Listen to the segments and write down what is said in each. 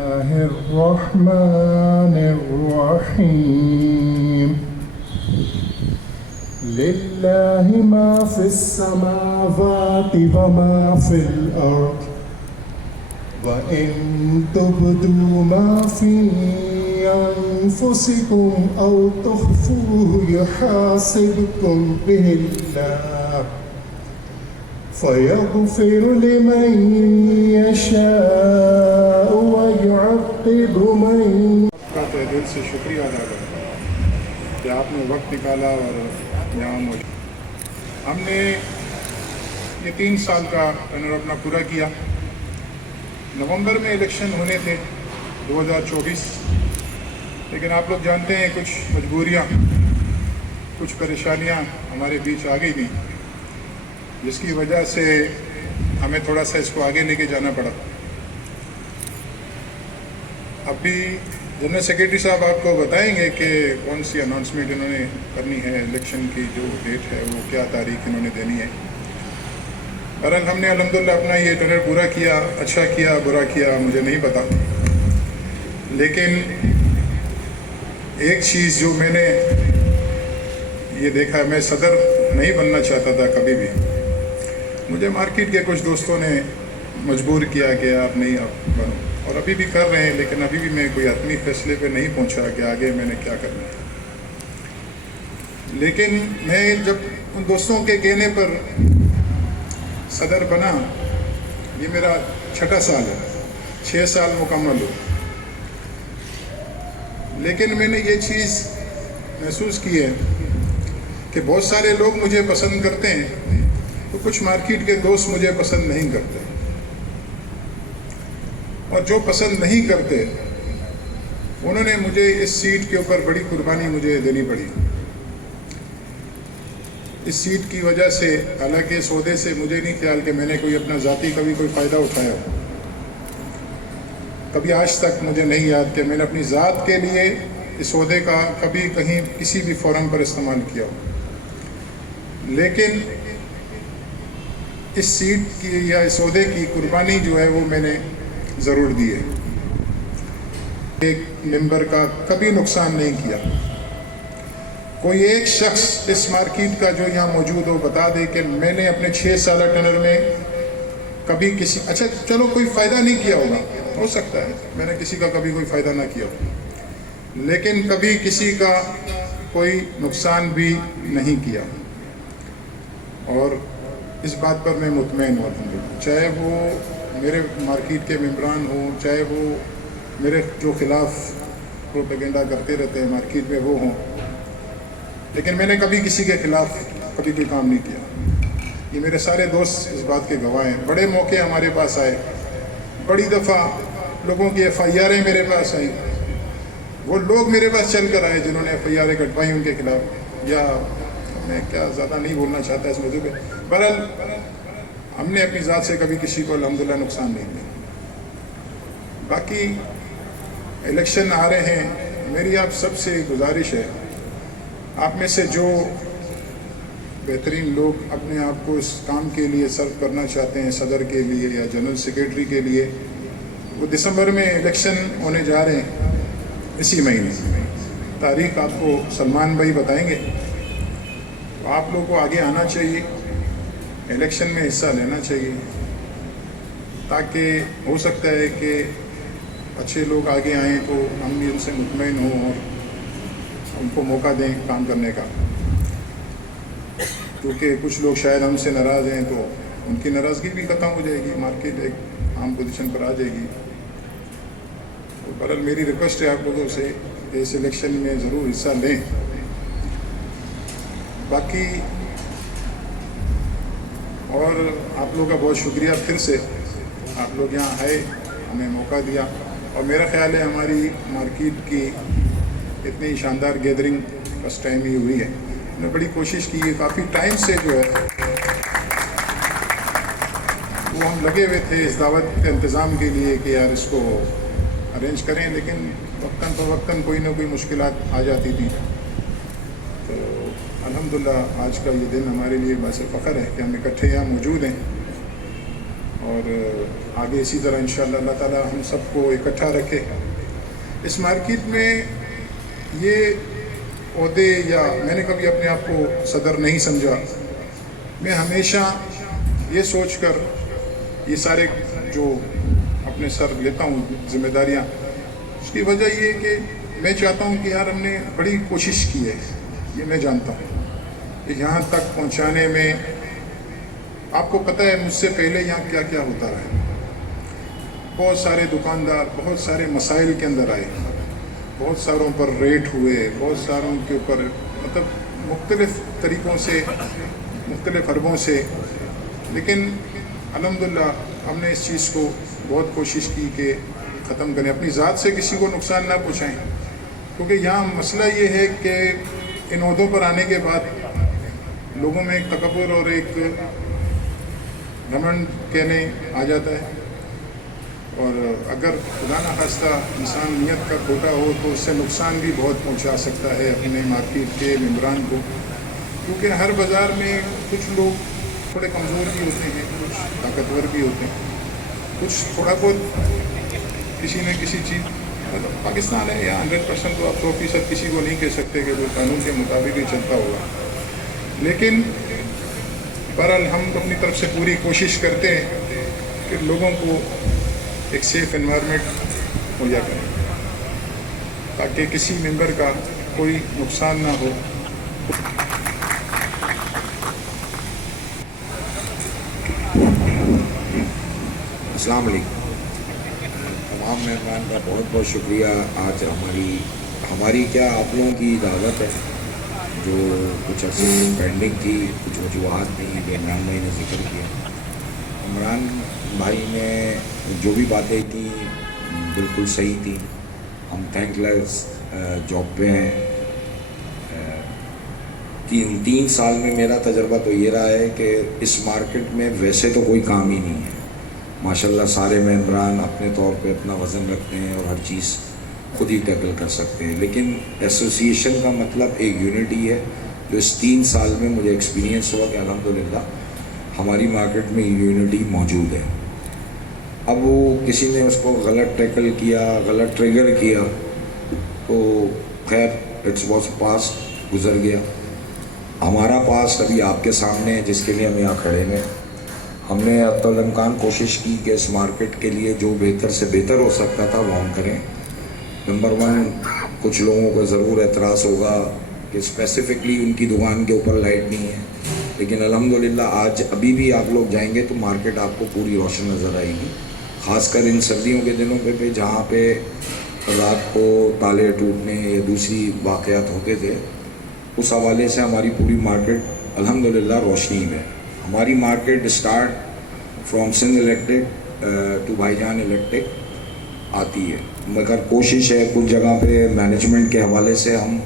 बिस्मिल्लाहिर्रहमानिर्रहीम लिल्लाहि मा फिस समावाति व मा फिल अर्द व इन तुबदू मा फी अनफुसिकुम औ तुख्फूहु युहासिबकुम बिहिल्लाह फ़यग़फ़िरु लिमन यशाअ व युअक़्क़िबु मन। आपका तहे दिल से शुक्रिया अदा करता हूँ कि आपने वक्त निकाला और यहाँ मौजूद। हमने ये 3 साल का टर्नर अपना पूरा किया। नवंबर में इलेक्शन होने थे 2024, लेकिन आप लोग जानते हैं कुछ मजबूरियाँ, कुछ परेशानियाँ हमारे बीच आ गई थी, जिसकी वजह से हमें थोड़ा सा इसको आगे लेके जाना पड़ा। अभी जनरल सेक्रेटरी साहब आपको बताएंगे कि कौन सी अनाउंसमेंट इन्होंने करनी है, इलेक्शन की जो डेट है वो क्या तारीख इन्होंने देनी है। बहरहाल हमने अल्हम्दुलिल्लाह अपना ये टर्नर पूरा किया। अच्छा किया बुरा किया मुझे नहीं पता, लेकिन एक चीज़ जो मैंने ये देखा, मैं सदर नहीं बनना चाहता था कभी भी। मुझे मार्केट के कुछ दोस्तों ने मजबूर किया कि आप नहीं आप बनो, और अभी भी कर रहे हैं, लेकिन अभी भी मैं कोई आत्मी फैसले पे नहीं पहुंचा कि आगे मैंने क्या करना है। लेकिन मैं जब उन दोस्तों के कहने पर सदर बना, ये मेरा 6ठा साल है, 6 साल मुकम्मल हो, लेकिन मैंने ये चीज़ महसूस की है कि बहुत सारे लोग मुझे पसंद करते हैं तो कुछ मार्केट के दोस्त मुझे पसंद नहीं करते, और जो पसंद नहीं करते उन्होंने मुझे इस सीट के ऊपर बड़ी कुर्बानी मुझे देनी पड़ी। इस सीट की वजह से, हालांकि इस ओहदे से मुझे नहीं ख्याल कि मैंने कोई अपना ज़ाती कभी कोई फ़ायदा उठाया हो। कभी आज तक मुझे नहीं याद कि मैंने अपनी ज़ात के लिए इस ओहदे का कभी कहीं किसी भी फोरम पर इस्तेमाल किया हो। लेकिन इस सीट की या इस ओहदे की कुर्बानी जो है वो मैंने ज़रूर दी है। एक मेंबर का कभी नुकसान नहीं किया। कोई एक शख्स इस मार्केट का जो यहाँ मौजूद हो बता दे कि मैंने अपने 6 साल टर्नर में कभी किसी, अच्छा चलो कोई फ़ायदा नहीं किया होगा, हो सकता है मैंने किसी का कभी कोई फ़ायदा ना किया हो, लेकिन कभी किसी का कोई नुकसान भी नहीं किया। और इस बात पर मैं मुतमईन हूँ, चाहे वो मेरे मार्केट के मेंबरान हों, चाहे वो मेरे जो खिलाफ प्रोपेगेंडा करते रहते हैं मार्केट में वो हों, लेकिन मैंने कभी किसी के खिलाफ कभी कोई काम नहीं किया। ये मेरे सारे दोस्त इस बात के गवाह हैं। बड़े मौके हमारे पास आए, बड़ी दफ़ा लोगों की FIR मेरे पास आई, वो लोग मेरे पास चल कर आए जिन्होंने FIR कटवाई उनके खिलाफ, या मैं क्या ज़्यादा नहीं बोलना चाहता इस मौजू पे। बहरहाल हमने अपनी ज़ात से कभी किसी को अल्हम्दुलिल्लाह नुकसान नहीं दिया। बाकी इलेक्शन आ रहे हैं, मेरी आप सबसे गुजारिश है, आप में से जो बेहतरीन लोग अपने आप को इस काम के लिए सर्व करना चाहते हैं, सदर के लिए या जनरल सेक्रेटरी के लिए, वो दिसंबर में इलेक्शन होने जा रहे हैं, इसी महीने। तारीख आपको सलमान भाई बताएंगे। आप लोगों को आगे आना चाहिए, इलेक्शन में हिस्सा लेना चाहिए, ताकि हो सकता है कि अच्छे लोग आगे आएँ तो हम भी उनसे मुतमईन हों और उनको मौका दें काम करने का। क्योंकि कुछ लोग शायद हमसे नाराज़ हैं तो उनकी नाराज़गी भी ख़त्म हो जाएगी, मार्केट एक आम पोजीशन पर आ जाएगी। तो बहरहाल मेरी रिक्वेस्ट है आप लोगों से कि इस इलेक्शन में ज़रूर हिस्सा लें। बाकी और आप लोगों का बहुत शुक्रिया फिर से, आप लोग यहाँ आए, हमें मौका दिया, और मेरा ख्याल है हमारी मार्केट की इतनी शानदार गैदरिंग फर्स्ट टाइम ही हुई है। हमने बड़ी कोशिश की है, काफ़ी टाइम से जो है वो हम लगे हुए थे इस दावत के इंतज़ाम के लिए कि यार इसको अरेंज करें, लेकिन वक्तन फ़वक्तन कोई ना कोई मुश्किलात आ जाती थी। तो अल्हम्दुलिल्लाह आज का ये दिन हमारे लिए बाइस फ़ख्र है कि हम इकट्ठे यहाँ मौजूद हैं, और आगे इसी तरह इंशाअल्लाह अल्लाह ताला हम सबको इकट्ठा रखे। इस मार्केट में ये ओहदे या मैंने कभी अपने आप को सदर नहीं समझा। मैं हमेशा ये सोचकर ये सारे जो अपने सर लेता हूँ जिम्मेदारियाँ, उसकी वजह ये है कि मैं चाहता हूँ कि यार हमने बड़ी कोशिश की है, ये मैं जानता हूँ कि यहाँ तक पहुँचाने में। आपको पता है मुझसे पहले यहाँ क्या क्या होता रहा। बहुत सारे दुकानदार बहुत सारे मसाइल के अंदर आए, बहुत सारों पर रेट हुए, बहुत सारों के ऊपर मतलब मुख्तलिफ़ तरीक़ों से मुख्तलिफ़ हरबों से, लेकिन अल्हम्दुलिल्लाह हमने इस चीज़ को बहुत कोशिश की कि ख़त्म करें, अपनी ज़ात से किसी को नुकसान ना पहुँचाएँ। क्योंकि यहाँ मसला ये है कि इन ओहदों पर आने के बाद लोगों में एक तकब्बुर और एक घमंड कहने आ जाता है, और अगर खुदा न खास्ता इंसान नियत का खोटा हो तो उससे नुकसान भी बहुत पहुंचा सकता है अपने मार्केट के मेम्बरान को। क्योंकि हर बाज़ार में कुछ लोग थोड़े कमज़ोर भी होते हैं, कुछ ताकतवर भी होते हैं, कुछ थोड़ा बहुत किसी न किसी चीज़, मतलब पाकिस्तान है या 100% तो आप 100% किसी को नहीं कह सकते कि वो कानून के मुताबिक ही चलता होगा। लेकिन बहरहाल हम अपनी तरफ से पूरी कोशिश करते हैं कि लोगों को एक सेफ़ एनवायरनमेंट मुहैया करें ताकि किसी मेंबर का कोई नुकसान ना हो। अस्सलाम वालेकुम। तमाम मेहमान का बहुत बहुत शुक्रिया। आज हमारी क्या आप लोगों की दावत है जो कुछ अर्से से पेंडिंग थी, कुछ वजूहत थी, इमरान भाई ने जिक्र किया। इमरान भाई ने जो भी बातें की बिल्कुल सही थी। हम थैंकलेस जॉब पे हैं। तीन साल में मेरा तजर्बा तो ये रहा है कि इस मार्केट में वैसे तो कोई काम ही नहीं है। माशाल्लाह सारे मेंबरान अपने तौर पे अपना वज़न रखते हैं और हर चीज़ खुद ही टैकल कर सकते हैं, लेकिन एसोसिएशन का मतलब एक यूनिटी है जो इस 3 साल में मुझे एक्सपीरियंस हुआ कि अल्हम्दुलिल्लाह हमारी मार्केट में यूनिटी मौजूद है। अब वो किसी ने उसको गलत टैकल किया, गलत ट्रिगर किया, तो खैर इट्स वॉज पास्ट, गुजर गया। हमारा पास्ट अभी आपके सामने है जिसके लिए हम यहाँ खड़े हैं। हमने अतुलमकान कोशिश की कि इस मार्केट के लिए जो बेहतर से बेहतर हो सकता था वो हम करें। नंबर 1, कुछ लोगों को ज़रूर एतराज़ होगा कि स्पेसिफ़िकली उनकी दुकान के ऊपर लाइट नहीं है, लेकिन अल्हम्दुलिल्लाह आज अभी भी आप लोग जाएंगे तो मार्केट आपको पूरी रोशन नज़र आएगी। ख़ासकर इन सर्दियों के दिनों पे जहाँ पे रात को ताले टूटने या दूसरी वाक़यात होते थे, उस हवाले से हमारी पूरी मार्केट अल्हम्दुलिल्लाह रोशनी में। हमारी market start from Sindh electric to Bhaijan electric आती है, मगर कोशिश है कुछ जगह पे मैनेजमेंट के हवाले से हम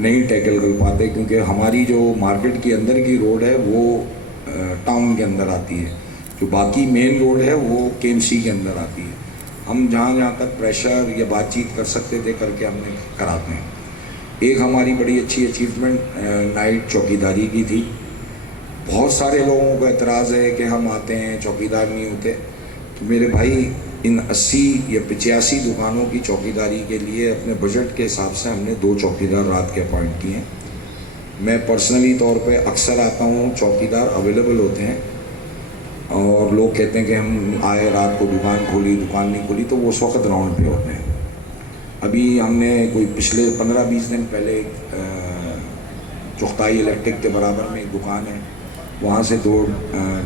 नहीं टैकल कर पाते, क्योंकि हमारी जो मार्केट की अंदर की रोड है वो टाउन के अंदर आती है, जो बाकी मेन रोड है वो KMC के अंदर आती है। हम जहाँ तक प्रेशर या बातचीत कर सकते थे करके हमने कराते हैं। एक हमारी बड़ी अच्छी अचीवमेंट नाइट चौकीदारी की थी। बहुत सारे लोगों को एतराज़ है कि हम आते हैं चौकीदार नहीं होते, तो मेरे भाई इन 80 या 85 दुकानों की चौकीदारी के लिए अपने बजट के हिसाब से हमने 2 चौकीदार रात के अपॉइंट किए हैं। मैं पर्सनली तौर पे अक्सर आता हूँ, चौकीदार अवेलेबल होते हैं और लोग कहते हैं कि हम आए रात को दुकान खोली, दुकान नहीं खोली, तो वो उस वक्त राउंड पे होते हैं। अभी हमने कोई पिछले 15-20 दिन पहले चुख्ताई इलेक्ट्रिक के बराबर में एक दुकान है, वहाँ से 2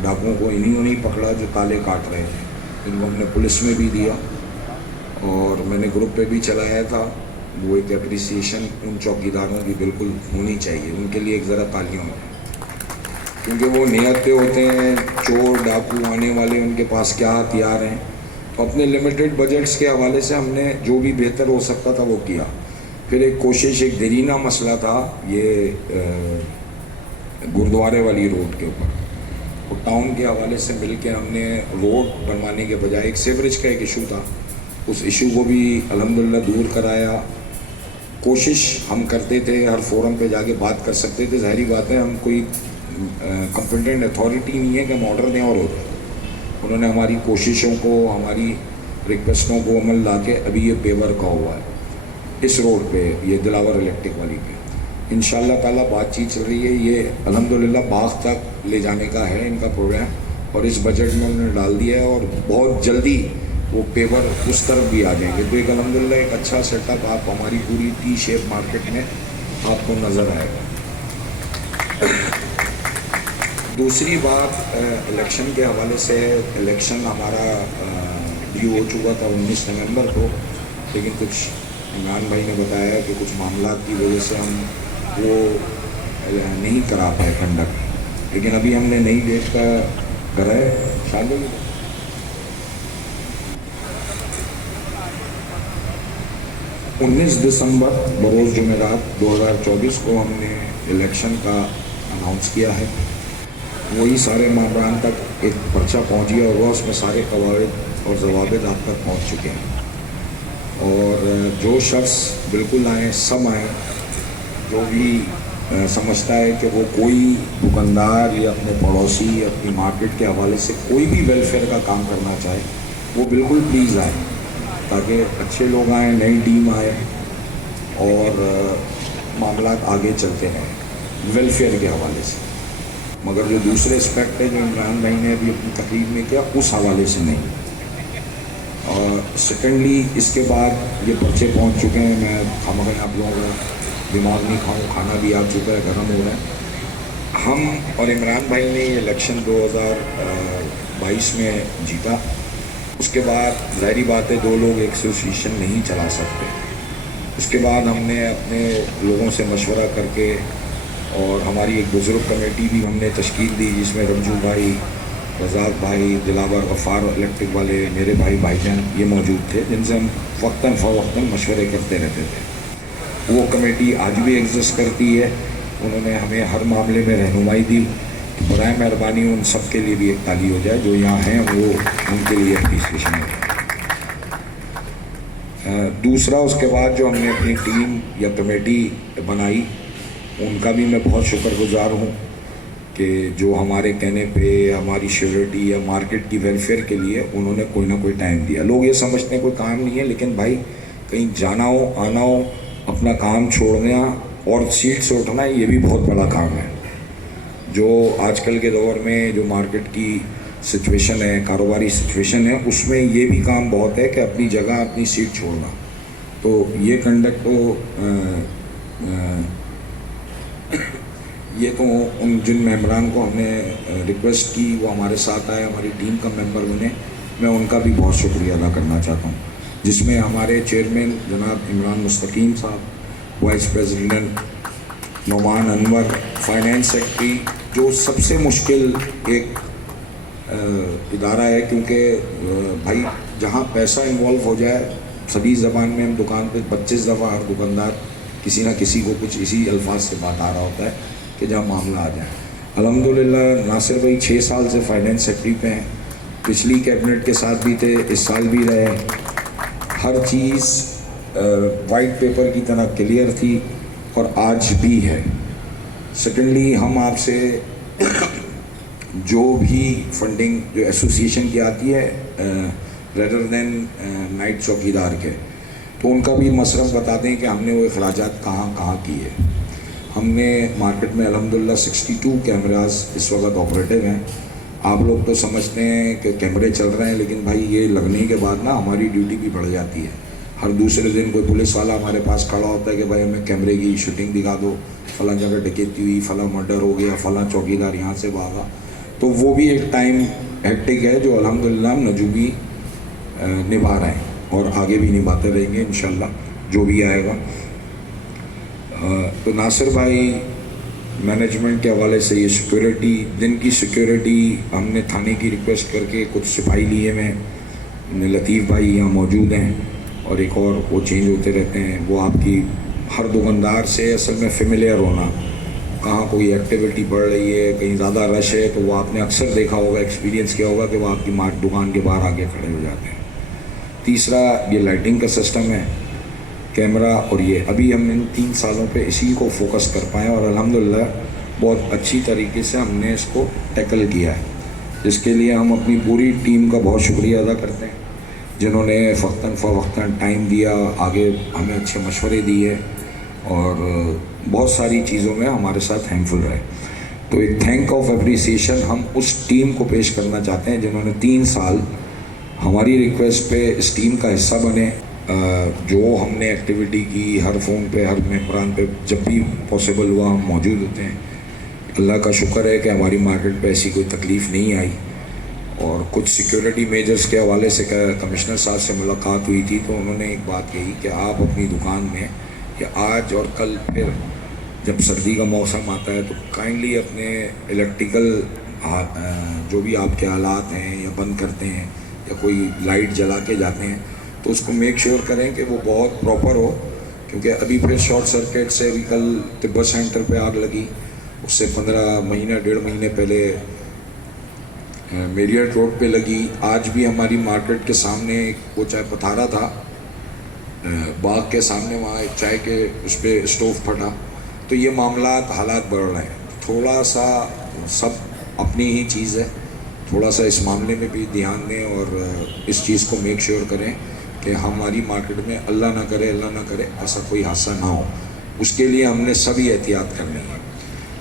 डाकुओं को इन्हीं पकड़ा जो ताले काट रहे थे। इनको हमने पुलिस में भी दिया और मैंने ग्रुप पे भी चलाया था। वो एक एप्रिसिएशन उन चौकीदारों की बिल्कुल होनी चाहिए, उनके लिए एक ज़रा तालियां हों, क्योंकि वो नियत होते हैं। चोर डाकू आने वाले, उनके पास क्या हथियार हैं, तो अपने लिमिटेड बजट्स के हवाले से हमने जो भी बेहतर हो सकता था वो किया। फिर एक कोशिश, एक देरीना मसला था ये गुरुद्वारे वाली रोड के ऊपर, तो टाउन के हवाले से मिलकर हमने रोड बनवाने के बजाय एक सीवरेज का एक इशू था, उस इशू को भी अल्हम्दुलिल्लाह दूर कराया। कोशिश हम करते थे, हर फोरम पे जाके बात कर सकते थे। ज़ाहिरी बात है हम कोई कॉम्पिटेंट अथॉरिटी नहीं है कि हम ऑर्डर दें और होता, उन्होंने हमारी कोशिशों को, हमारी रिक्वेस्टों को अमल ला के अभी ये पेवर का हुआ है इस रोड पे, ये दिलावर इलेक्ट्रिक वाली पे। इंशाल्लाह ताला बातचीत चल रही है, ये अल्हम्दुलिल्लाह बाग तक ले जाने का है इनका प्रोग्राम, और इस बजट में उन्होंने डाल दिया है, और बहुत जल्दी वो पेवर उस तरफ भी आ जाएंगे। तो एक अल्हम्दुलिल्लाह एक अच्छा सेटअप आप हमारी पूरी टी शेप मार्केट में आपको नज़र आएगा। दूसरी बात इलेक्शन के हवाले से, इलेक्शन हमारा ड्यू हो चुका था 19 नवंबर को, लेकिन कुछ इमरान भाई ने बताया कि कुछ मामला की वजह से हम वो नहीं करा पाए कंडक्ट, लेकिन अभी हमने नई डेट का करा है शादी। 19 दिसंबर बरोज़ जुमेरात 2024 को हमने इलेक्शन का अनाउंस किया है। वही सारे मामलान तक एक पर्चा पहुंच गया होगा, उसमें सारे कवायद और ज़वाबित आप तक पहुंच चुके हैं। और जो शख्स बिल्कुल आए, सब आए, जो भी समझता है कि वो कोई दुकानदार या अपने पड़ोसी अपनी मार्केट के हवाले से कोई भी वेलफेयर का काम करना चाहे, वो बिल्कुल प्लीज़ आए, ताकि अच्छे लोग आए, नई टीम आए और मामला आगे चलते हैं वेलफेयर के हवाले से। मगर जो दूसरे एस्पेक्ट है जो इमरान भाई ने अभी अपनी तकरीर में किया, उस हवाले से नहीं। और सेकेंडली इसके बाद ये पर्चे पहुंच चुके हैं, मैं खामखा आप लोगों का दिमाग नहीं खाऊँ, खाना भी आ चुका है, गर्म हो रहा है। हम और इमरान भाई ने ये इलेक्शन 2022 में जीता। उसके बाद ज़ाहिरी बात है दो लोग एक एसोसिएशन नहीं चला सकते। उसके बाद हमने अपने लोगों से मशवरा करके, और हमारी एक बुज़ुर्ग कमेटी भी हमने तश्कील दी, जिसमें रमजू भाई, रज़ाक भाई, दिलावर, गफ़ार इलेक्ट्रिक वाले, मेरे भाईजान ये मौजूद थे, जिनसे हम वक्तन फ़वक्तन मशवरे करते रहते थे। वो कमेटी आज भी एग्जिस्ट करती है। उन्होंने हमें हर मामले में रहनुमाई दी। बराए मेहरबानी उन सब के लिए भी एक ताली हो जाए जो यहाँ हैं, वो उनके लिए एप्रीसिएशन है। दूसरा, उसके बाद जो हमने अपनी टीम या कमेटी बनाई, उनका भी मैं बहुत शुक्रगुजार हूँ कि जो हमारे कहने पे हमारी श्योरिटी या मार्केट की वेलफेयर के लिए उन्होंने कोई ना कोई टाइम दिया। लोग ये समझते हैं कोई काम नहीं है, लेकिन भाई कहीं जाना हो, आना हो, अपना काम छोड़ना और सीट से उठना, ये भी बहुत बड़ा काम है। जो आजकल के दौर में जो मार्केट की सिचुएशन है, कारोबारी सिचुएशन है, उसमें ये भी काम बहुत है कि अपनी जगह, अपनी सीट छोड़ना। तो ये कंडक्ट ये तो उन जिन मेंबरान को हमने रिक्वेस्ट की वो हमारे साथ आए, हमारी टीम का मेंबर बने, मैं उनका भी बहुत शुक्रिया अदा करना चाहता हूँ। जिसमें हमारे चेयरमैन जनाब इमरान मुस्तकीम साहब, vice president Noman Anwar, finance secretary, जो सबसे मुश्किल एक इदारा है, क्योंकि भाई जहाँ पैसा इन्वॉल्व हो जाए, सभी ज़बान में हम दुकान पे 25 दफ़ा हर दुकानदार किसी ना किसी को कुछ इसी अल्फाज से बात आ रहा होता है कि जहाँ मामला आ जाए। अल्हम्दुलिल्लाह नासिर भाई 6 साल से फाइनेंस सेक्रेटरी पे हैं, पिछली कैबिनेट के साथ भी थे, इस साल भी रहे। हर चीज़ वाइट पेपर की तरह क्लियर थी और आज भी है। सेकेंडली, हम आपसे जो भी फंडिंग जो एसोसिएशन की आती है रेदर देन नाइट चौकीदार के, तो उनका भी मसरफ बता दें कि हमने वो अखराजात कहाँ किए। हमने मार्केट में अल्हम्दुलिल्लाह 62 कैमरास इस वक्त ऑपरेटिव हैं। आप लोग तो समझते हैं कि कैमरे चल रहे हैं, लेकिन भाई ये लगने के बाद ना हमारी ड्यूटी भी बढ़ जाती है। हर दूसरे दिन कोई पुलिस वाला हमारे पास खड़ा होता है कि भाई हमें कैमरे की शूटिंग दिखा दो, फ़लाँ जगह डकैती हुई, फ़लाँ मर्डर हो गया, फ़लाँ चौकीदार यहाँ से भागा। तो वो भी एक टाइम हेक्टिक है जो अल्हम्दुलिल्लाह नजूबी निभा रहे हैं और आगे भी निभाते रहेंगे इंशाल्लाह, जो भी आएगा। तो नासिर भाई मैनेजमेंट के हवाले से ये सिक्योरिटी, दिन की सिक्योरिटी हमने थाने की रिक्वेस्ट करके कुछ सिपाही लिए में लतीफ़ भाई यहाँ मौजूद हैं, और एक और वो चेंज होते रहते हैं। वो आपकी हर दुकानदार से असल में फेमिलियर होना, कहाँ कोई एक्टिविटी बढ़ रही है, कहीं ज़्यादा रश है, तो वो आपने अक्सर देखा होगा, एक्सपीरियंस किया होगा कि वो आपकी दुकान के बाहर आके खड़े हो जाते हैं। तीसरा, ये लाइटिंग का सिस्टम है, कैमरा, और ये अभी हम इन 3 सालों पे इसी को फोकस कर पाए और अल्हम्दुलिल्लाह बहुत अच्छी तरीके से हमने इसको टैकल किया है। जिसके लिए हम अपनी पूरी टीम का बहुत शुक्रिया अदा करते हैं, जिन्होंने फ़क्तन फ़वक्तन टाइम दिया, आगे हमें अच्छे मशवरे दिए और बहुत सारी चीज़ों में हमारे साथ हेल्पफुल रहे। तो एक थैंक ऑफ अप्रिसिएशन हम उस टीम को पेश करना चाहते हैं जिन्होंने 3 साल हमारी रिक्वेस्ट पे इस टीम का हिस्सा बने। जो हमने एक्टिविटी की, हर फ़ोन पे, हर मेम्बरान पे जब भी पॉसिबल हुआ हम मौजूद होते हैं। अल्लाह का शुक्र है कि हमारी मार्केट पे ऐसी कोई तकलीफ़ नहीं आई। और कुछ सिक्योरिटी मेजर्स के हवाले से कमिश्नर साहब से मुलाकात हुई थी, तो उन्होंने एक बात कही कि आप अपनी दुकान में कि आज और कल फिर जब सर्दी का मौसम आता है तो काइंडली अपने इलेक्ट्रिकल जो भी आपके हालात हैं या बंद करते हैं या कोई लाइट जला के जाते हैं तो उसको मेक श्योर करें कि वो बहुत प्रॉपर हो, क्योंकि अभी फिर शॉर्ट सर्किट से अभी कल तिब्बत सेंटर पे आग लगी, उससे 15 महीने 1.5 महीने पहले मेरियट रोड पे लगी। आज भी हमारी मार्केट के सामने वो चाय पथारा था, बाग के सामने वहाँ एक चाय के उस पर स्टोव फटा। तो ये मामलात हालात बढ़ रहे हैं, थोड़ा सा सब अपनी ही चीज़ है, थोड़ा सा इस मामले में भी ध्यान दें और इस चीज़ को मेक श्योर करें कि हमारी मार्केट में अल्लाह ना करे ऐसा कोई हादसा ना हो। उसके लिए हमने सभी एहतियात करनी है।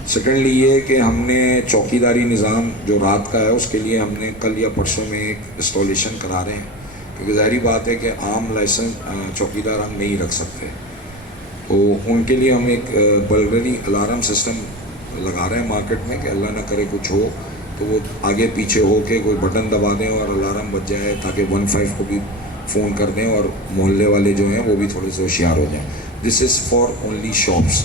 सेकेंडली ये कि हमने चौकीदारी निज़ाम जो रात का है उसके लिए हमने कल या परसों में एक इंस्टॉलेशन करा रहे हैं, क्योंकि ज़ाहिर बात है कि आम लाइसेंस चौकीदार हम नहीं रख सकते, तो उनके लिए हम एक बर्गलरी अलार्म सिस्टम लगा रहे हैं मार्केट में कि अल्लाह ना करे कुछ हो तो वो आगे पीछे हो के कोई बटन दबा दें और अलार्म बज जाए, ताकि 15 को भी फ़ोन कर दें और मोहल्ले वाले जो हैं वो भी थोड़े से होशियार हो जाएं। This is for only shops.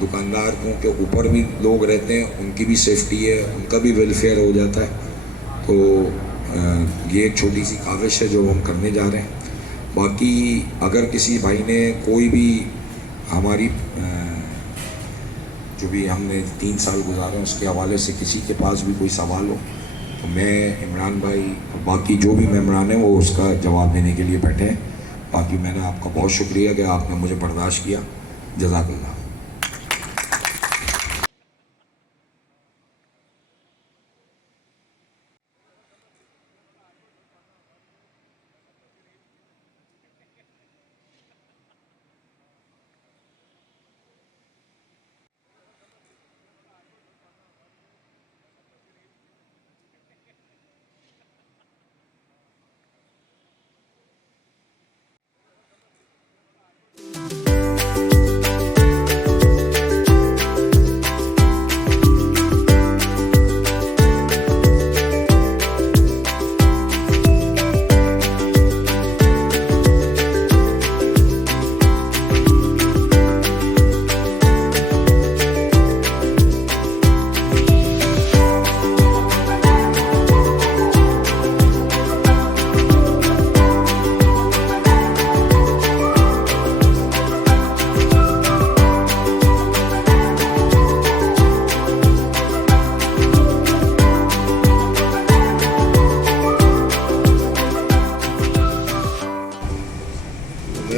दुकानदारों के ऊपर भी लोग रहते हैं, उनकी भी सेफ्टी है, उनका भी वेलफेयर हो जाता है। तो ये एक छोटी सी काविश है जो हम करने जा रहे हैं। बाकी अगर किसी भाई ने कोई भी हमारी जो भी हमने 3 साल गुजारे उसके हवाले से किसी के पास भी कोई सवाल हो तो मैं, इमरान भाई और बाकी जो भी मेम्बरान हैं वो उसका जवाब देने के लिए बैठे हैं। बाकी मैंने आपका बहुत शुक्रिया कि आपने मुझे बर्दाश्त किया। जज़ाकल्लाह।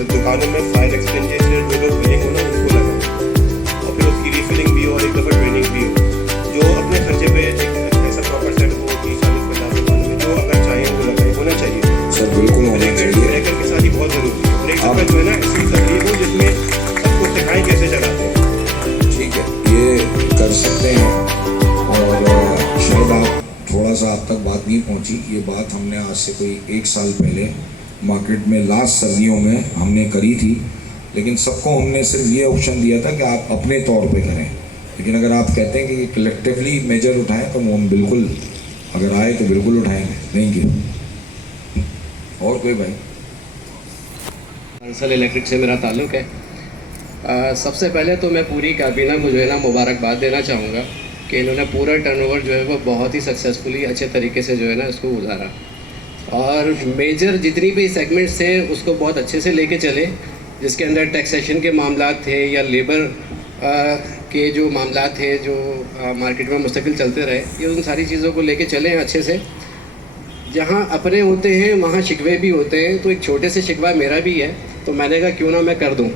दुकानों में फायर एक्सटिंग्विशर जो लोग बिलिंग हो ना उसको लगाएं और फिर उसकी रीफिलिंग भी हो और एक दफ़ा ट्रेनिंग भी हो, जो अपने खर्चे पे एक ऐसा प्रॉपर सेट हो 30-40-50 दुकानों में जो अगर चाहें वो लगाए, होना चाहिए सर बिल्कुल होना चाहिए। ब्रेकर के साथ ही बहुत ज़रूरी है और एक दफ़ा जो है ना ऐसी तकलीफ हो जिसमें सबको सिखाएं कैसे चलाते हैं। ठीक है, ये कर सकते हैं। और शायद आप थोड़ा सा आप तक बात नहीं पहुंची, ये बात हमने आज से कोई 1 साल पहले मार्केट में लास्ट सर्दियों में हमने करी थी, लेकिन सबको हमने सिर्फ ये ऑप्शन दिया था कि आप अपने तौर पे करें। लेकिन अगर आप कहते हैं कि कलेक्टिवली मेजर उठाएं तो हम बिल्कुल, अगर आए तो बिल्कुल उठाएंगे। Thank you. और कोई भाई? कंसल इलेक्ट्रिक से मेरा ताल्लुक़ है। सबसे पहले तो मैं पूरी काबीना को जो है ना मुबारकबाद देना चाहूँगा कि इन्होंने पूरा टर्नओवर जो है वो बहुत ही सक्सेसफुली अच्छे तरीके से जो है ना इसको गुजारा, और मेजर जितनी भी सेगमेंट्स थे उसको बहुत अच्छे से लेके चले, जिसके अंदर टैक्सेशन के मामलात थे या लेबर के जो मामलात थे जो मार्केट में मुस्तकिल चलते रहे, ये उन सारी चीज़ों को लेके चले हैं अच्छे से। जहाँ अपने होते हैं वहाँ शिकवे भी होते हैं, तो एक छोटे से शिकवा मेरा भी है, तो मैंने कहा क्यों ना मैं कर दूँ।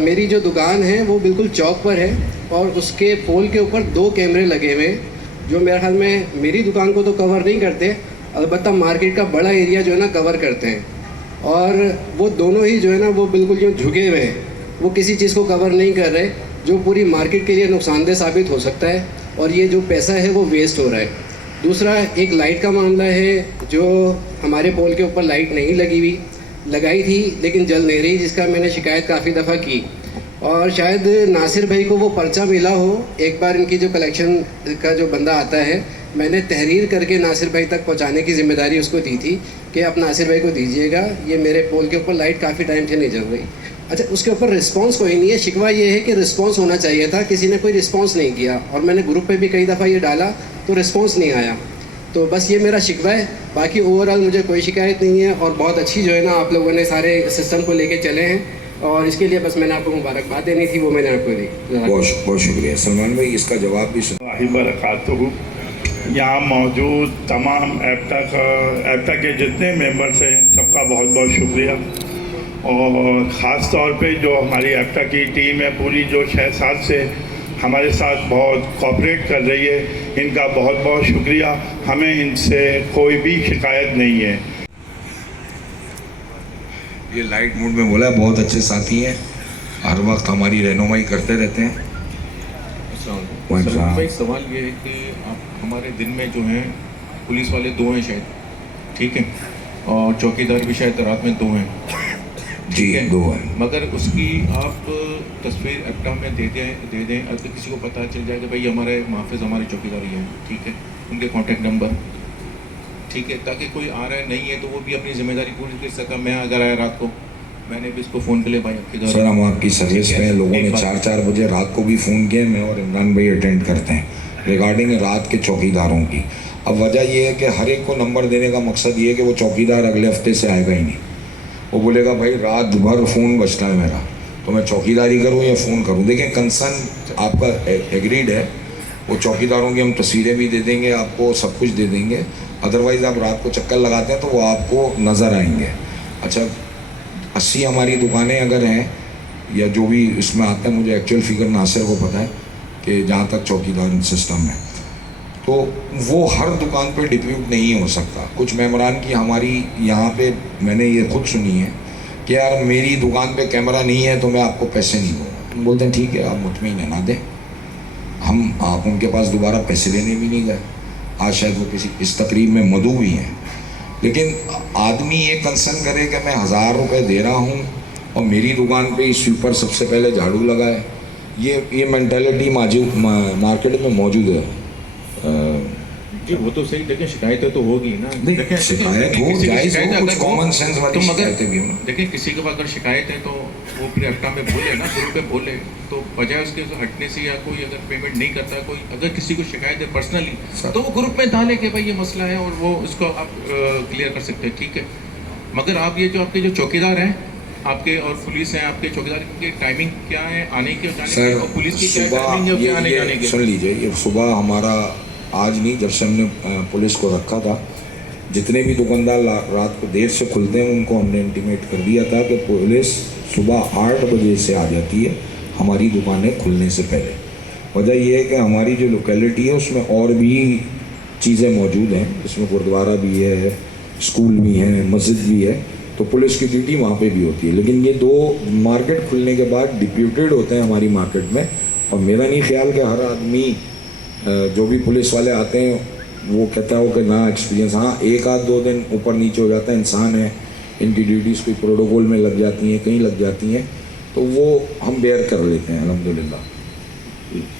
मेरी जो दुकान है वो बिल्कुल चौक पर है और उसके पोल के ऊपर 2 कैमरे लगे हुए हैं जो मेरे ख्याल में मेरी दुकान को तो कवर नहीं करते, अलबत्ता मार्केट का बड़ा एरिया जो है ना कवर करते हैं। और वो दोनों ही जो है ना वो बिल्कुल जो झुके हुए हैं, वो किसी चीज़ को कवर नहीं कर रहे, जो पूरी मार्केट के लिए नुकसानदेह साबित हो सकता है, और ये जो पैसा है वो वेस्ट हो रहा है। दूसरा एक लाइट का मामला है, जो हमारे पोल के ऊपर लाइट नहीं लगी हुई, लगाई थी लेकिन जल नहीं रही, जिसका मैंने शिकायत काफ़ी दफ़ा की, और शायद नासिर भाई को वो पर्चा मिला हो। एक बार इनकी जो कलेक्शन का जो बंदा आता है, मैंने तहरीर करके नासिर भाई तक पहुंचाने की ज़िम्मेदारी उसको दी थी कि आप नासिर भाई को दीजिएगा, ये मेरे पोल के ऊपर लाइट काफ़ी टाइम से नहीं जल रही। अच्छा, उसके ऊपर रिस्पांस कोई नहीं है। शिकवा ये है कि रिस्पांस होना चाहिए था, किसी ने कोई रिस्पांस नहीं किया, और मैंने ग्रुप पे भी कई दफ़ा ये डाला तो रिस्पांस नहीं आया। तो बस ये मेरा शिकवा है, बाकी ओवरऑल मुझे कोई शिकायत नहीं है, और बहुत अच्छी जो है ना आप लोगों ने सारे सिस्टम को लेके चले हैं, और इसके लिए बस मैंने आपको मुबारकबाद देनी थी, वो मैंने आपको दी। बहुत बहुत शुक्रिया। सलमान भाई, इसका जवाब भी सुन। वाही बरकातहू। यहाँ मौजूद तमाम एप्टा के जितने मेंबर्स हैं सबका बहुत बहुत शुक्रिया, और ख़ास तौर पे जो हमारी एप्टा की टीम है पूरी, जो 6 साल से हमारे साथ बहुत कोऑपरेट कर रही है, इनका बहुत बहुत शुक्रिया। हमें इनसे कोई भी शिकायत नहीं है। ये लाइट मूड में बोला है, बहुत अच्छे साथी हैं, हर वक्त हमारी रहनुमाई करते रहते हैं। सलमान भाई, सवाल ये है कि आप हमारे दिन में जो हैं पुलिस वाले 2 हैं शायद, ठीक है, और चौकीदार भी शायद रात में 2 हैं, जी, 2 हैं, मगर उसकी आप तस्वीर एप्टा में दे दें अगर किसी को पता चल जाए कि भाई हमारे मुहाफ़िज़ हमारे चौकीदार हैं, ठीक है, उनके कॉन्टैक्ट नंबर, ठीक है, ताकि कोई आ रहा है नहीं है तो वो भी अपनी जिम्मेदारी पूरी कर सका। मैं अगर आया रात को, मैंने भी इसको फ़ोन कर लिया, भाई आपके सर हम आपकी सर्विस में, लोगों ने 4-4 बजे रात को भी फ़ोन किए, मैं और इमरान भाई अटेंड करते हैं रिगार्डिंग रात के चौकीदारों की। अब वजह यह है कि हर एक को नंबर देने का मकसद ये है कि वो चौकीदार अगले हफ्ते से आएगा ही नहीं, वो बोलेगा भाई रात भर फ़ोन बजता है मेरा, तो मैं चौकीदारी करूँ या फ़ोन करूँ। देखिए, कंसर्न आपका एग्रीड है, वो चौकीदारों की हम तस्वीरें भी दे देंगे आपको, सब कुछ दे देंगे, अदरवाइज़ आप रात को चक्कर लगाते हैं तो वो आपको नज़र आएंगे। अच्छा, 80 हमारी दुकानें अगर हैं या जो भी इसमें आता है, मुझे एक्चुअल फिगर नासिर को पता है कि जहाँ तक चौकीदार सिस्टम है, तो वो हर दुकान पे डिप्यूट नहीं हो सकता। कुछ मेम्बरान की हमारी यहाँ पे मैंने ये खुद सुनी है कि यार मेरी दुकान पे कैमरा नहीं है तो मैं आपको पैसे नहीं दूँगा। हम बोलते हैं ठीक है, आप मुतमईन है ना दें, हम आप उनके पास दोबारा पैसे लेने भी नहीं गए। आज शायद वो किसी इस तकरीब में मदऊ भी हैं, लेकिन आदमी ये कंसर्न करे कि मैं 1000 रुपये दे रहा हूँ और मेरी दुकान पे स्वीपर सबसे पहले झाड़ू लगाए, ये मेंटालिटी मार्केट में मौजूद है। जी वो तो सही, देखिए शिकायतें तो होगी ना, देखिए शिकायत हो, जायज़ हो, कुछ कॉमन सेंस वाली शिकायतें भी हो ना। देखिए किसी के पास अगर शिकायत है तो वो फिर एप्टा में बोले ना, ग्रुप पे बोले, तो बजाय उसके हटने से, या कोई अगर पेमेंट नहीं करता, कोई अगर किसी को शिकायत है पर्सनली, तो वो ग्रुप में डाले कि भाई ये मसला है और वो उसको आप क्लियर कर सकते हैं, ठीक है। मगर आप ये जो आपके जो चौकीदार हैं आपके और पुलिस हैं आपके, चौकीदार की टाइमिंग क्या है आने की और जाने की, और पुलिस की क्या टाइमिंग है आने जाने की? सुन लीजिए, ये सुबह हमारा, आज नहीं, जब से हमने पुलिस को रखा था, जितने भी दुकानदार रात को देर से खुलते हैं उनको हमने इंटीमेट कर दिया था कि पुलिस सुबह 8 बजे से आ जाती है हमारी दुकानें खुलने से पहले। वजह यह है कि हमारी जो लोकेलिटी है उसमें और भी चीज़ें मौजूद हैं, इसमें गुरुद्वारा भी है, स्कूल भी है, मस्जिद भी है, तो पुलिस की ड्यूटी वहाँ पे भी होती है। लेकिन ये 2 मार्केट खुलने के बाद डिप्यूटेड होते हैं हमारी मार्केट में, और मेरा नहीं ख्याल कि हर आदमी जो भी पुलिस वाले आते हैं वो कहता हो कि ना एक्सपीरियंस। हाँ, 1 आध 2 दिन ऊपर नीचे हो जाता है, इंसान है, इनकी ड्यूटीज़ कोई प्रोटोकॉल में लग जाती हैं, कहीं लग जाती हैं, तो वो हम बेयर कर लेते हैं अल्हम्दुलिल्लाह,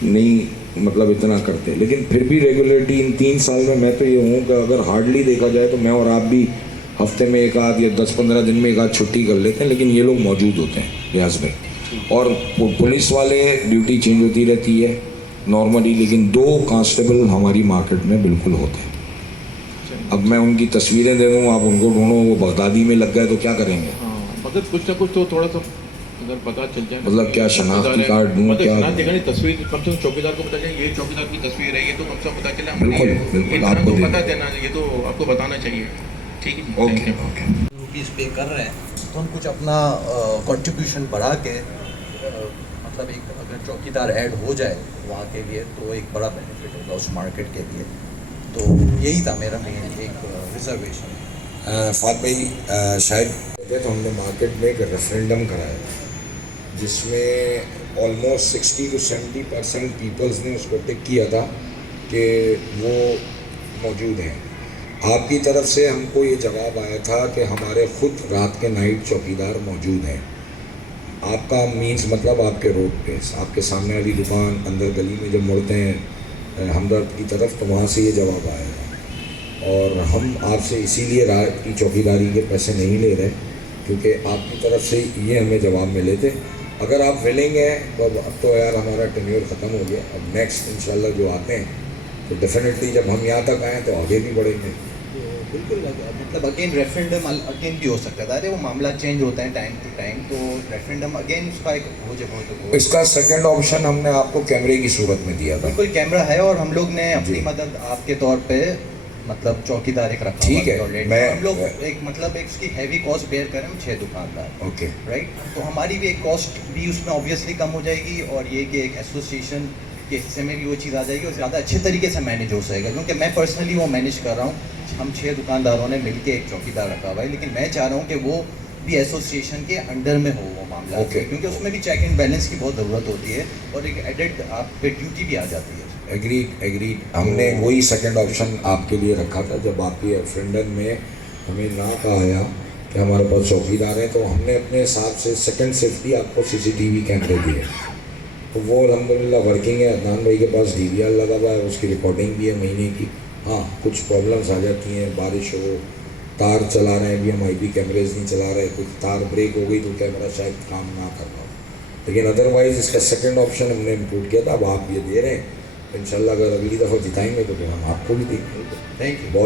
नहीं मतलब इतना करते। लेकिन फिर भी रेगुलरिटी इन 3 साल में मैं तो ये हूँ कि अगर हार्डली देखा जाए तो मैं और आप भी हफ्ते में 1 आध या 10-15 दिन में 1 आध छुट्टी कर लेते हैं, लेकिन ये लोग मौजूद होते हैं रियाज भाई। और पुलिस वाले ड्यूटी चेंज होती रहती है नॉर्मली, लेकिन 2 कांस्टेबल हमारी मार्केट में बिल्कुल होते हैं। अब मैं उनकी तस्वीरें दे दूँ, आप उनको ढूंढो, वो बगदादी में लग गए तो क्या करेंगे? हाँ, मगर कुछ ना कुछ तो थोड़ा सा अगर पता चल जाए, मतलब क्या शनाख्ती कार्ड दूँ, क्या तस्वीर कम से कम चौकीदार को पता चले, ये चौकीदार की तस्वीर है, ये तो कम से कम पता चला, बिल्कुल आपको पता देना, ये तो आपको बताना चाहिए, ठीक है। ओके रुपीज़ पे कर रहे हैं तो हम कुछ अपना कंट्रीब्यूशन बढ़ा के मतलब एक अगर अगर चौकीदार ऐड हो जाए वहाँ के लिए तो एक बड़ा बेनिफिट होगा उस मार्केट के लिए। तो यही था मेरा मेन एक रिजर्वेशन। फात भाई शायद तो हमने मार्केट में एक रेफरेंडम कराया जिसमें ऑलमोस्ट 60 to 70% पीपल्स ने उसको टिक किया था कि वो मौजूद हैं। आपकी तरफ से हमको ये जवाब आया था कि हमारे खुद रात के नाइट चौकीदार मौजूद हैं। आपका मीन्स मतलब आपके रोड पे आपके सामने वाली दुकान अंदर गली में जब मुड़ते हैं हमदर्द की तरफ तो वहाँ से ये जवाब आया था। और हम आपसे इसीलिए रात की चौकीदारी के पैसे नहीं ले रहे क्योंकि आपकी तरफ से ये हमें जवाब मिले थे। अगर आप विलिंग हैं तो अब तो यार हमारा टेन्योर ख़त्म हो गया, अब नेक्स्ट इंशाल्लाह जो आते हैं तो डेफिनेटली जब हम यहाँ तक आएँ तो आगे भी बढ़ेंगे। बिल्कुल मतलब अगेन रेफरेंडम अगेन भी हो सकता था। अरे वो मामला चेंज होता है टाइम टू टाइम, तो रेफरेंडम अगेन उसका एक हो जब इसका सेकंड ऑप्शन हमने आपको कैमरे की सूरत में दिया था। बिल्कुल कैमरा है और हम लोग ने अपनी मदद आपके तौर पे मतलब चौकीदार एक रखा ठीक है। मैं हम लोग एक मतलब एक उसकी हैवी कॉस्ट बेयर करें हम 6 दुकानदार। ओके राइट, तो हमारी भी एक कॉस्ट भी उसमें ऑब्वियसली कम हो जाएगी और ये कि एक एसोसिएशन के हिस्से में भी वो चीज़ आ जाएगी और ज़्यादा अच्छे तरीके से मैनेज हो जाएगा क्योंकि मैं पर्सनली वो मैनेज कर रहा हूँ। हम 6 दुकानदारों ने मिलके एक चौकीदार रखा हुआ है, लेकिन मैं चाह रहा हूँ कि वो भी एसोसिएशन के अंडर में हो वो मामला। क्योंकि उसमें भी चेक एंड बैलेंस की बहुत ज़रूरत होती है और एक एडेड आप पे ड्यूटी भी आ जाती है। एग्रीड हमने वही सेकंड ऑप्शन आपके लिए रखा था। जब आपके रेफरेंडम में हमें ना कहा गया कि हमारे पास चौकीदार हैं तो हमने अपने हिसाब से सेकंड सेफ्टी आपको CCTV कैमरे दिए, तो वो अल्हम्दुलिल्लाह वर्किंग है। अदनान भाई के पास DVR लगा हुआ है, उसकी रिकॉर्डिंग भी है महीने की। हाँ कुछ प्रॉब्लम्स आ जाती हैं, बारिश हो, तार चला रहे हैं भी हम IP कैमरेज नहीं चला रहे, कुछ तार ब्रेक हो गई तो कैमरा शायद काम ना कर रहा हो, लेकिन अदरवाइज़ इसका सेकंड ऑप्शन हमने इम्पोर्ट किया था। अब आप ये दे रहे हैं, इंशाल्लाह अगर अगली दफ़ा जिताएंगे तो फिर हम आपको भी देंगे। Thank you.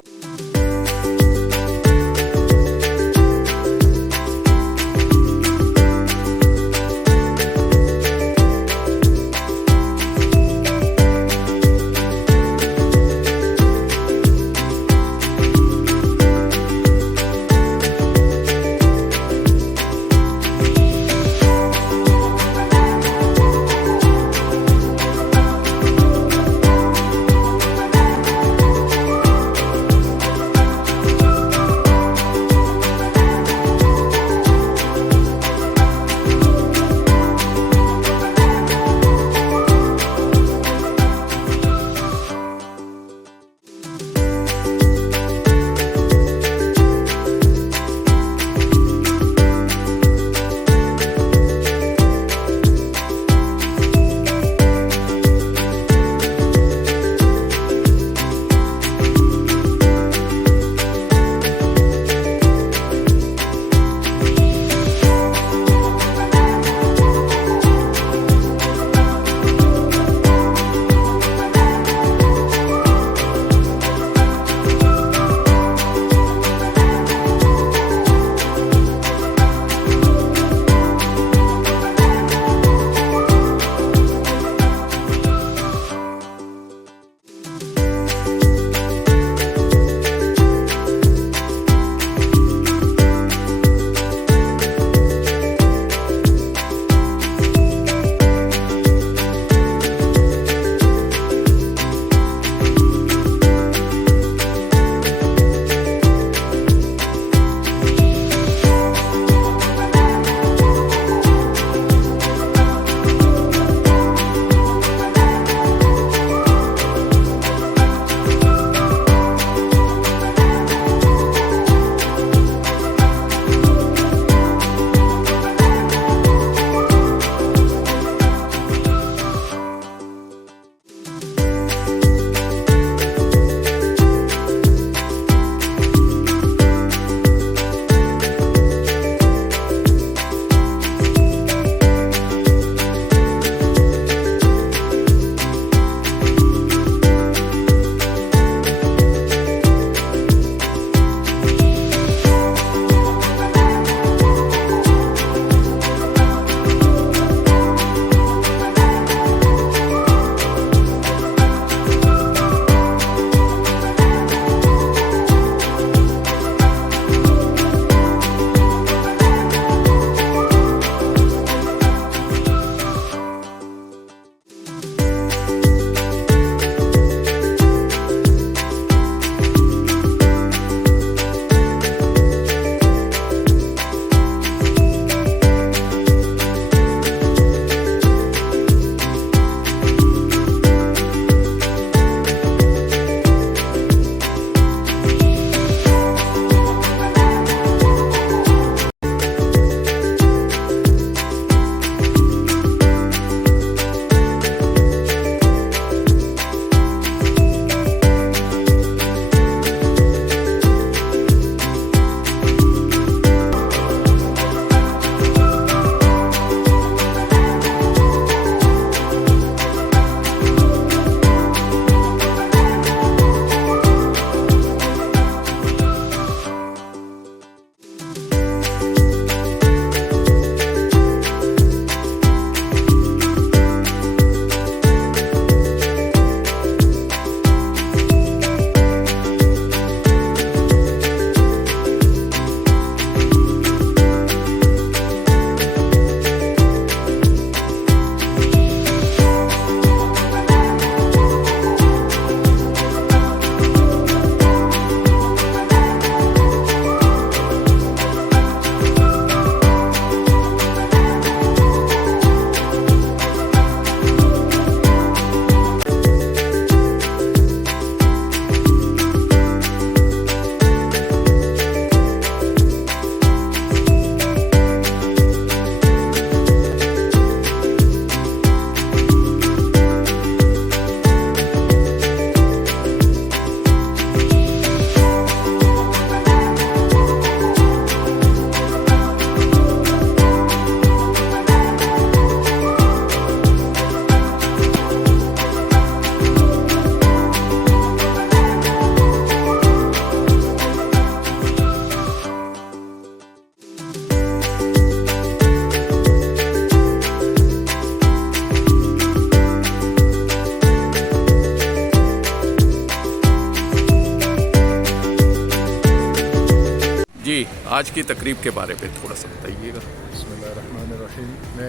आज की तकरीब के बारे में थोड़ा सा बताइएगा। बिस्मिल्लाहिर्रहमानिर्रहीम। मैं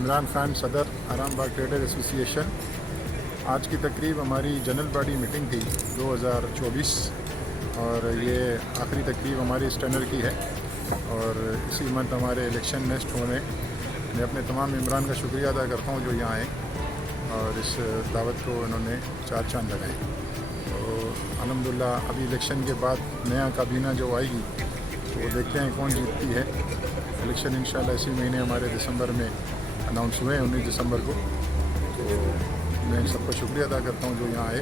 इमरान खान, सदर आरामबाग ट्रेडर एसोसिएशन। आज की तकरीब हमारी जनरल बॉडी मीटिंग थी 2024 और ये आखिरी तकरीब हमारी इस टनल की है और इसी मंथ हमारे इलेक्शन नेक्स्ट होने। मैं अपने तमाम मेम्बरान का शुक्रिया अदा करता हूँ जो यहाँ आए और इस दावत को इन्होंने चार चांद लगाए। तो अल्हम्दुलिल्लाह अभी इलेक्शन के बाद नया काबीना जो आएगी तो वो देखते हैं कौन जीतती है। इलेक्शन इंशाल्लाह इसी महीने हमारे दिसंबर में अनाउंस हुए हैं 19 दिसंबर को। तो मैं इन सबका शुक्रिया अदा करता हूँ जो यहाँ आए,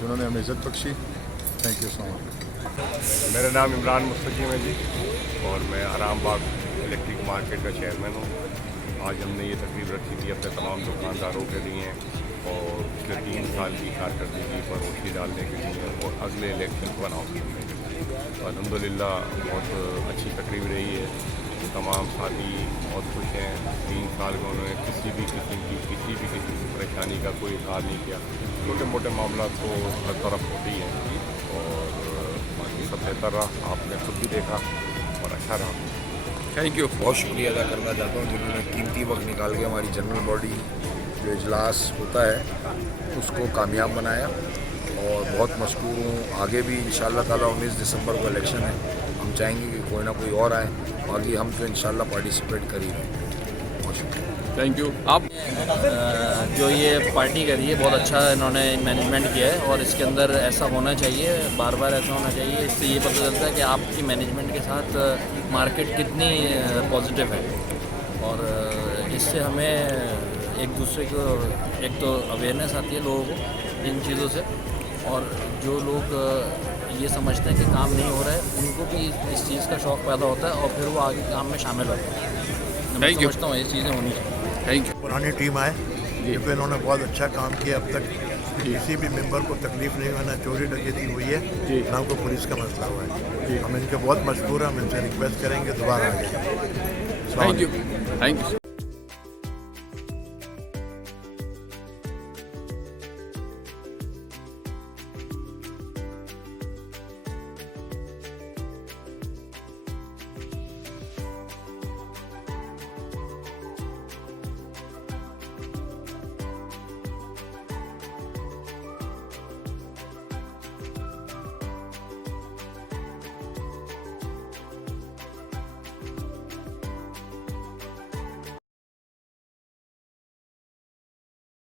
जिन्होंने हमें इज़्ज़त बख्शी। Thank you so much. मेरा नाम इमरान मुस्तकीम है जी और मैं आरामबाग इलेक्ट्रिक मार्केट का चेयरमैन हूँ। आज हमने ये तकरीब रखी थी अपने तमाम दुकानदारों के लिए और पिछले 3 साल की कारकर्दगी पर रोशनी डालने के लिए और अगले इलेक्शन को अनाउंस करने के लिए। तो अल्हम्दुलिल्लाह बहुत अच्छी तकरीब रही है। तमाम साथी बहुत खुश हैं। 3 साल में उन्होंने किसी भी किस्म की परेशानी का कोई इजहार नहीं किया। छोटे मोटे मामला तो हर तरफ होती हैं और बाकी सब बेहतर रहा। आपने खुद भी देखा और अच्छा रहा। Thank you. बहुत शुक्रिया अदा करना चाहता हूँ जिन्होंने कीमती वक्त निकाल के हमारी जनरल बॉडी जो इजलास होता है उसको कामयाब बनाया और बहुत मशकूर हूँ। आगे भी इंशाअल्लाह ताला 19 दिसंबर को इलेक्शन है, हम चाहेंगे कि कोई ना कोई और आए। बाकी हम तो इंशाअल्लाह पार्टिसिपेट कर ही रहे हैं। बहुत शुक्रिया। Thank you. आप जो ये पार्टी करी है बहुत अच्छा इन्होंने मैनेजमेंट किया है और इसके अंदर ऐसा होना चाहिए, बार बार ऐसा होना चाहिए। इससे ये पता चलता है कि आपकी मैनेजमेंट के साथ मार्केट कितनी पॉजिटिव है और इससे हमें एक दूसरे को एक तो अवेयरनेस आती है लोगों को इन चीज़ों से और जो लोग ये समझते हैं कि काम नहीं हो रहा है उनको भी इस चीज़ का शौक़ पैदा होता है और फिर वो आगे काम में शामिल होते हैं। मैं समझता हूँ ये चीज़ें होनी चाहिए। Thank you. पुरानी टीम आए क्योंकि इन्होंने बहुत अच्छा काम किया। अब तक किसी भी मेंबर को तकलीफ नहीं हुई, ना चोरी डकैती हुई है, ना कोई पुलिस का मसला हुआ है। हम इनके बहुत मशहूर हैं। हम इनसे रिक्वेस्ट करेंगे दोबारा आ जाए। Thank you. Thank you.